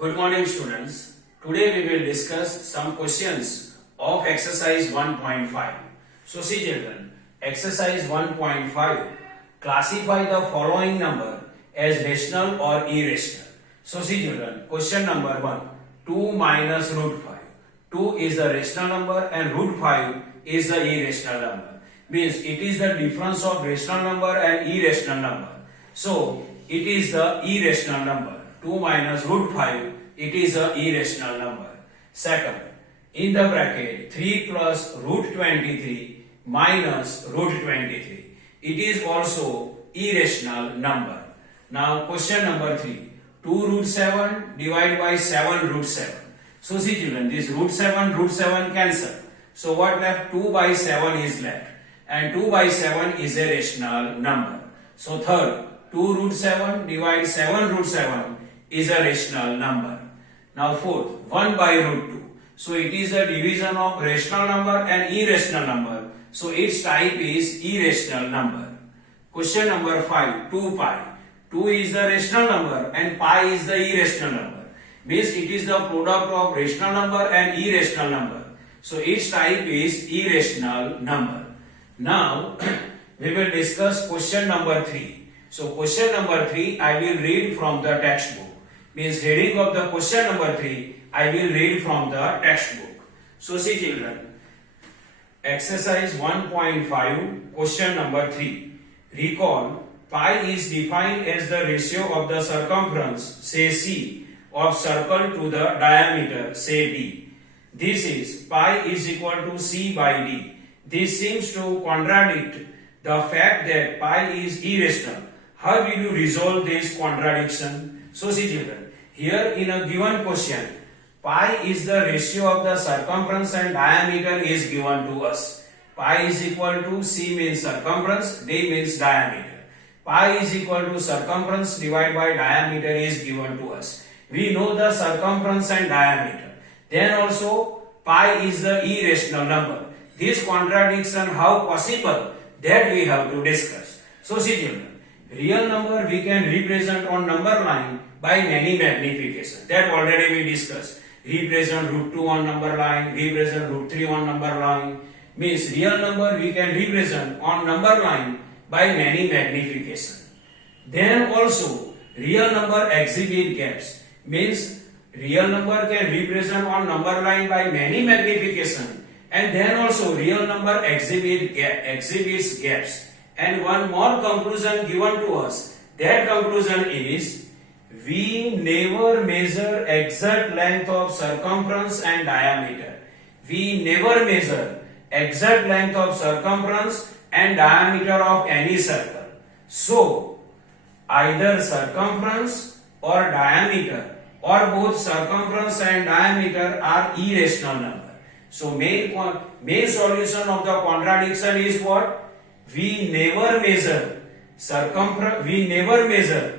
Good morning students. Today we will discuss some questions of exercise 1.5. So see children, exercise 1.5, classify the following number as rational or irrational. So see children, question number 1, 2 minus root 5. 2 is the rational number and root 5 is the irrational number. Means it is the difference of rational number and irrational number. So it is the irrational number. 2 minus root 5, it is a irrational number. Second, in the bracket 3 plus root 23 minus root 23, it is also irrational number. Now question number 3, 2 root 7 divided by 7 root 7. So see children, this root 7 cancel. So what left? 2 by 7 is left, and 2 by 7 is a rational number. So third, 2 root 7 divided 7 root 7 is a rational number. Now fourth, 1 by root 2. So it is a division of rational number and irrational number. So its type is irrational number. Question number 5, 2 pi. 2 is the rational number and pi is the irrational number. Means it is the product of rational number and irrational number. So its type is irrational number. Now we will discuss question number 3. So question number 3 I will read from the textbook. Means heading of the question number 3 I will read from the textbook. So see children, exercise 1.5 question number 3. Recall, pi is defined as the ratio of the circumference, say C, of circle to the diameter, say D. This is pi is equal to C by D. This seems to contradict the fact that pi is irrational. How will you resolve this contradiction? So see children, here in a given question, pi is the ratio of the circumference and diameter is given to us. Pi is equal to C means circumference, D means diameter. Pi is equal to circumference divided by diameter is given to us. We know the circumference and diameter. Then also pi is the irrational number. This contradiction how possible, that we have to discuss. So see children, real number we can represent on number line by many magnification. That already we discussed. Represent root 2 on number line, represent root 3 on number line. Means real number we can represent on number line by many magnification. Then also real number exhibit gaps. Means real number can represent on number line by many magnification, and then also real number exhibits gaps. And one more conclusion given to us. That conclusion is we never measure exact length of circumference and diameter. We never measure exact length of circumference and diameter of any circle. So either circumference or diameter or both circumference and diameter are irrational number. So main solution of the contradiction is what? We never measure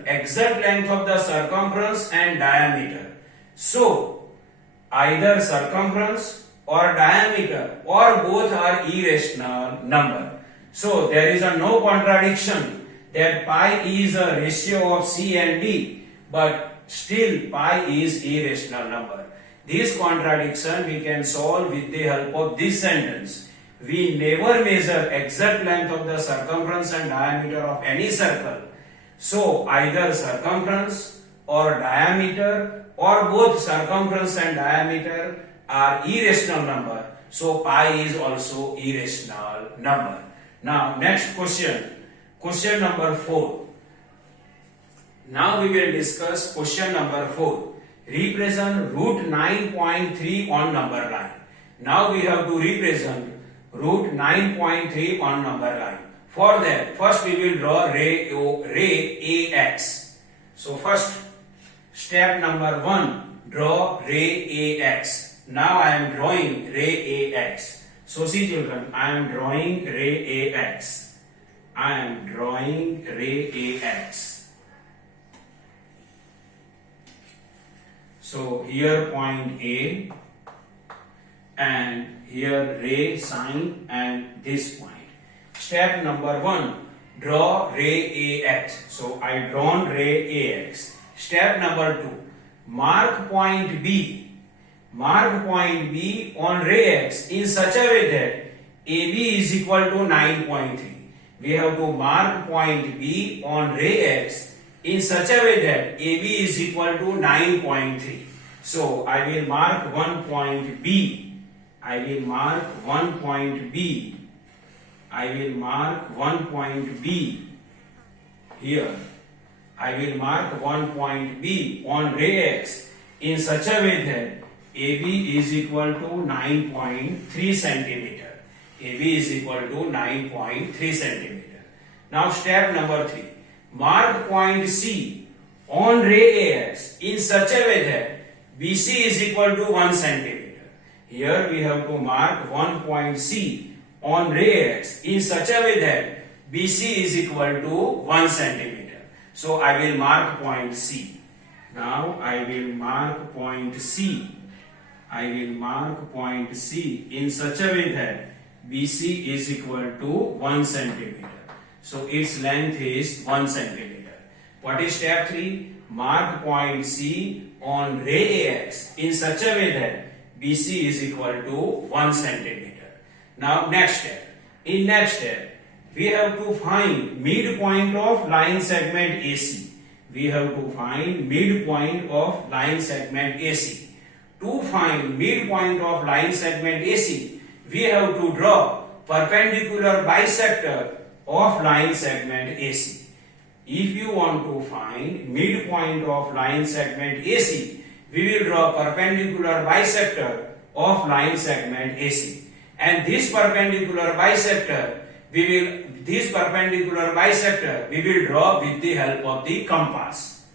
exact length of the circumference and diameter. So either circumference or diameter or both are irrational number. So there is no contradiction that pi is a ratio of C and D, but still pi is irrational number. This contradiction we can solve with the help of this sentence. We never measure exact length of the circumference and diameter of any circle. So either circumference or diameter or both circumference and diameter are irrational number. So pi is also irrational number. Now next question, question number 4. Now we will discuss question number 4. Represent root 9.3 on number line. Now we have to represent root 9.3 on number line. For that, first we will draw ray AX. So first, step number 1, draw ray AX. Now I am drawing ray AX. So see children, I am drawing ray AX. I am drawing ray AX. So here point A and here ray sign and this point. Step number 1, draw ray AX. So I drawn ray AX. Step number 2, mark point B on ray X in such a way that AB is equal to 9.3. We have to mark point B on ray X in such a way that AB is equal to 9.3. So I will mark one point B. I will mark one point B here. I will mark one point B on ray X in such a way that AB is equal to 9.3 centimeter. AB is equal to 9.3 centimeter. Now step number 3. Mark point C on ray AX in such a way that BC is equal to 1 centimeter. Here we have to mark one point C on ray X in such a way that BC is equal to 1 centimeter. So I will mark point C. Now I will mark point C. I will mark point C in such a way that BC is equal to 1 centimeter. So its length is 1 centimeter. What is step 3? Mark point C on ray AX in such a way that BC is equal to 1 centimeter. Now next step. In next step, we have to find midpoint of line segment AC. We have to find midpoint of line segment AC. To find midpoint of line segment AC, we have to draw perpendicular bisector of line segment AC. If you want to find midpoint of line segment AC, we will draw perpendicular bisector of line segment AC. And this perpendicular bisector we will draw with the help of the compass.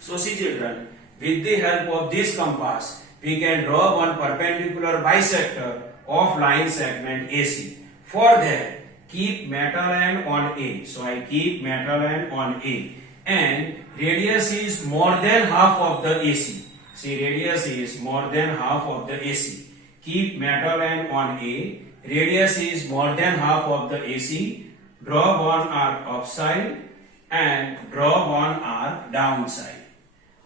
So see children, with the help of this compass, we can draw one perpendicular bisector of line segment AC. For that, keep metal end on A. So I keep metal end on A. And radius is more than half of the AC. See, radius is more than half of the AC. Keep metal end on A. Radius is more than half of the AC. Draw one arc upside and draw one arc downside.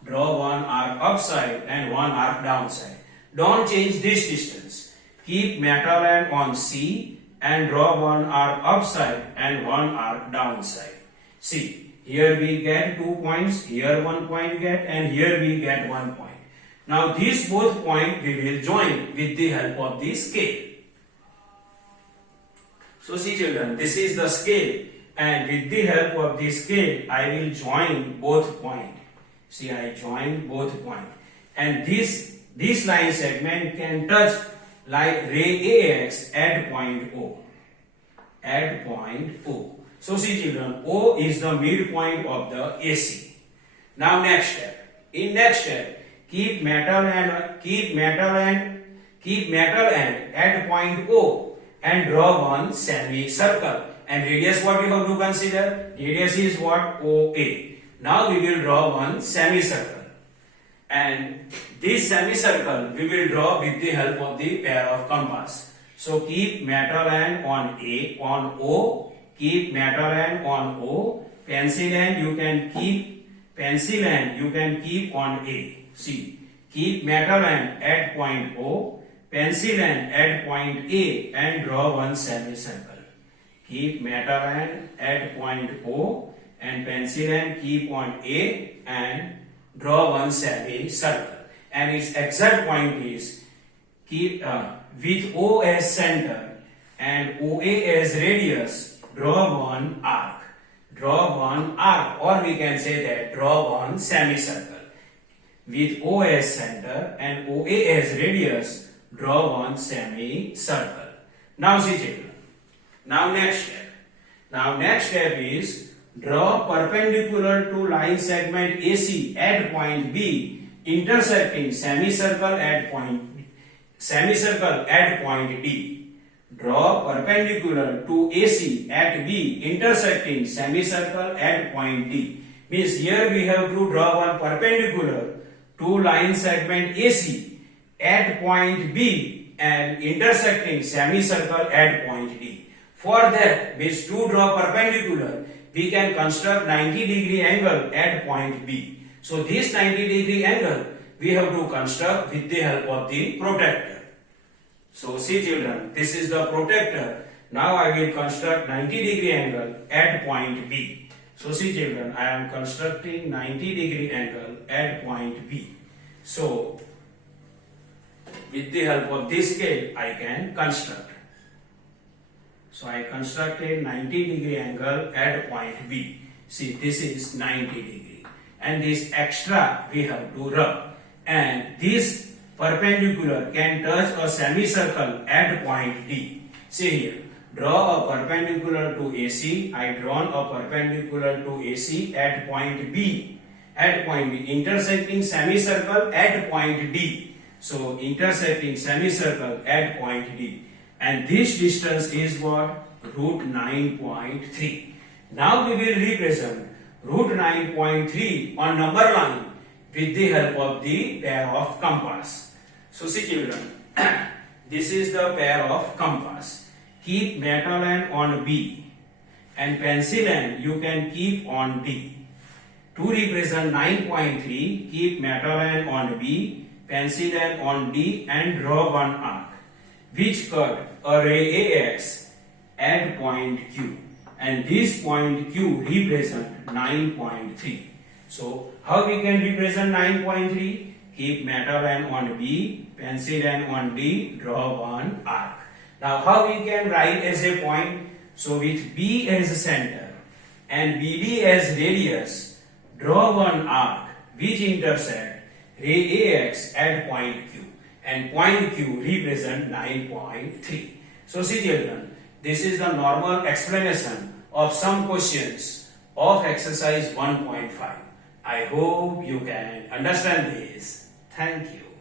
Draw one arc upside and one arc downside. Don't change this distance. Keep metal end on C and draw one arc upside and one arc downside. See, here we get 2 points, here 1 point get, and here we get 1 point. Now these both points we will join with the help of the scale. So see children, this is the scale, and with the help of the scale I will join both points. See, I join both points, and this line segment can touch like ray AX at point O. At point O. So see children, O is the midpoint of the AC. Now next step. In next step, keep metal end at point O and draw one semicircle. And radius what we have to consider? Radius is what? OA. Now we will draw one semicircle. And this semicircle we will draw with the help of the pair of compass. So keep metal end on O. Keep metal end on O. Pencil end you can keep on A. See, keep metal end at point O, pencil end at point A, and draw one semicircle. Keep metal end at point O and pencil end keep on A and draw one semicircle. And its exact point is keep with O as center and OA as radius, draw one arc. Draw one arc, or we can say that draw one semicircle. With O as center and OA as radius, draw one semicircle. Now see children. Now next step. Now next step is draw perpendicular to line segment AC at point B, intersecting semicircle at point D. Draw perpendicular to AC at B, intersecting semicircle at point D. Means here we have to draw one perpendicular to line segment AC at point B and intersecting semicircle at point D. For that, means to draw perpendicular, we can construct 90-degree angle at point B. So this 90-degree angle we have to construct with the help of the protractor. So see children, this is the protractor. Now I will construct 90-degree angle at point B. So see children, I am constructing 90-degree angle at point B. So with the help of this scale I can construct. So I constructed 90-degree angle at point B. See, this is 90 degree. And this extra we have to rub. And this perpendicular can touch a semicircle at point D. See here, draw a perpendicular to AC. I drawn a perpendicular to AC at point B. At point B, intersecting semicircle at point D. So intersecting semicircle at point D. And this distance is what? Root 9.3. Now we will represent root 9.3 on number line with the help of the pair of compass. So see children, this is the pair of compass. Keep metal end on B and pencil end you can keep on D. To represent 9.3, keep metal end on B, pencil end on D and draw one arc which cut a ray AX at point Q. And this point Q represent 9.3. So how we can represent 9.3? Keep metal end on B, pencil end on D, draw one arc. Now how we can write as a point? So with B as a center and BD as radius, draw one arc which intersect ray AX at point Q. And point Q represent 9.3. So see children, this is the normal explanation of some questions of exercise 1.5. I hope you can understand this. Thank you.